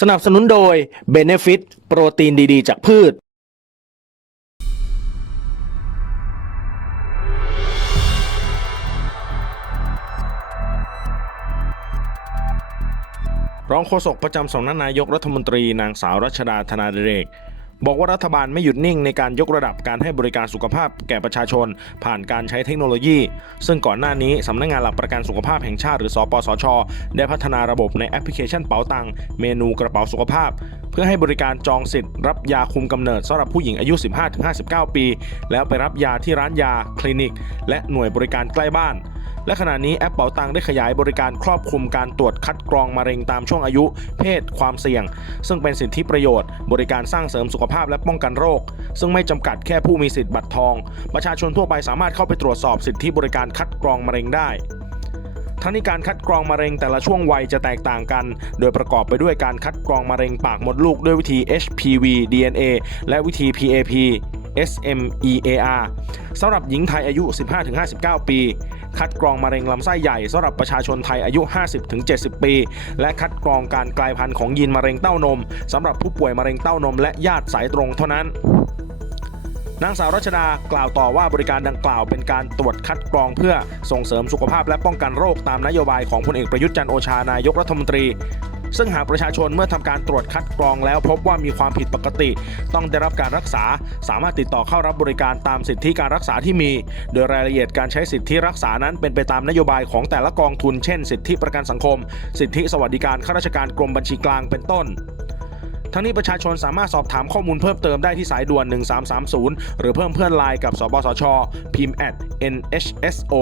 สนับสนุนโดย Benefit โปรตีนดีๆ จากพืช รองโฆษกประจำสำนักนายกรัฐมนตรีนางสาวรัชดาธนาดิเรก บอกว่ารัฐบาลไม่หยุดนิ่งในการยกระดับการให้บริการสุขภาพแก่ประชาชน ผ่านการใช้เทคโนโลยี ซึ่งก่อนหน้านี้สำนักงานหลักประกันสุขภาพแห่งชาติหรือ สปสช ได้พัฒนาระบบในแอปพลิเคชันเป๋าตังเมนูกระเป๋าสุขภาพ เพื่อให้บริการจองสิทธิ์รับยาคุมกำเนิดสำหรับผู้หญิงอายุ 15-59 ปี แล้วไปรับยาที่ร้านยา คลินิก และหน่วยบริการใกล้บ้าน และขณะนี้แอปเป๋าตังได้ขยายบริการครอบคลุมการตรวจคัดกรองมะเร็งตามช่วงอายุ เพศ ความเสี่ยง ซึ่งเป็นสิทธิประโยชน์ บริการสร้างเสริมสุขภาพและป้องกันโรค ซึ่งไม่จำกัดแค่ผู้มีสิทธิ์บัตรทอง ประชาชนทั่วไปสามารถเข้าไปตรวจสอบสิทธิบริการคัดกรองมะเร็งได้ทั้งนี้การคัดกรองมะเร็งแต่ละช่วงวัยจะแตกต่างกัน โดยประกอบไปด้วยการคัดกรองมะเร็งปากมดลูกด้วยวิธี HPV DNA และวิธี PAP SMEAR สำหรับหญิงไทยอายุ 15-59 ปี คัดกรองมะเร็งลำไส้ใหญ่สำหรับประชาชนไทยอายุ 50-70 ปี และคัดกรองการกลายพันธุ์ของยีนมะเร็งเต้านมสำหรับผู้ป่วยมะเร็งเต้านมและญาติสายตรงเท่านั้นนางสาวรัชดากล่าวต่อว่าบริการดังกล่าวเป็นการตรวจคัดกรองเพื่อส่งเสริมสุขภาพและป้องกันโรคตามนโยบายของพลเอกประยุทธ์จันทร์โอชานายกรัฐมนตรี ซึ่งหากประชาชนเมื่อทำการตรวจคัดกรองแล้วพบว่ามีความผิดปกติ ต้องได้รับการรักษา สามารถติดต่อเข้ารับบริการตามสิทธิการรักษาที่มี โดยรายละเอียดการใช้สิทธิรักษานั้นเป็นไปตามนโยบายของแต่ละกองทุน เช่น สิทธิประกันสังคม สิทธิสวัสดิการข้าราชการกรมบัญชีกลางเป็นต้นทั้งนี้ประชาชนสามารถสอบถามข้อมูลเพิ่มเติมได้ที่สายด่วน 1330 หรือเพิ่มเพื่อนไลน์กับสปสช พิมพ์ at nhso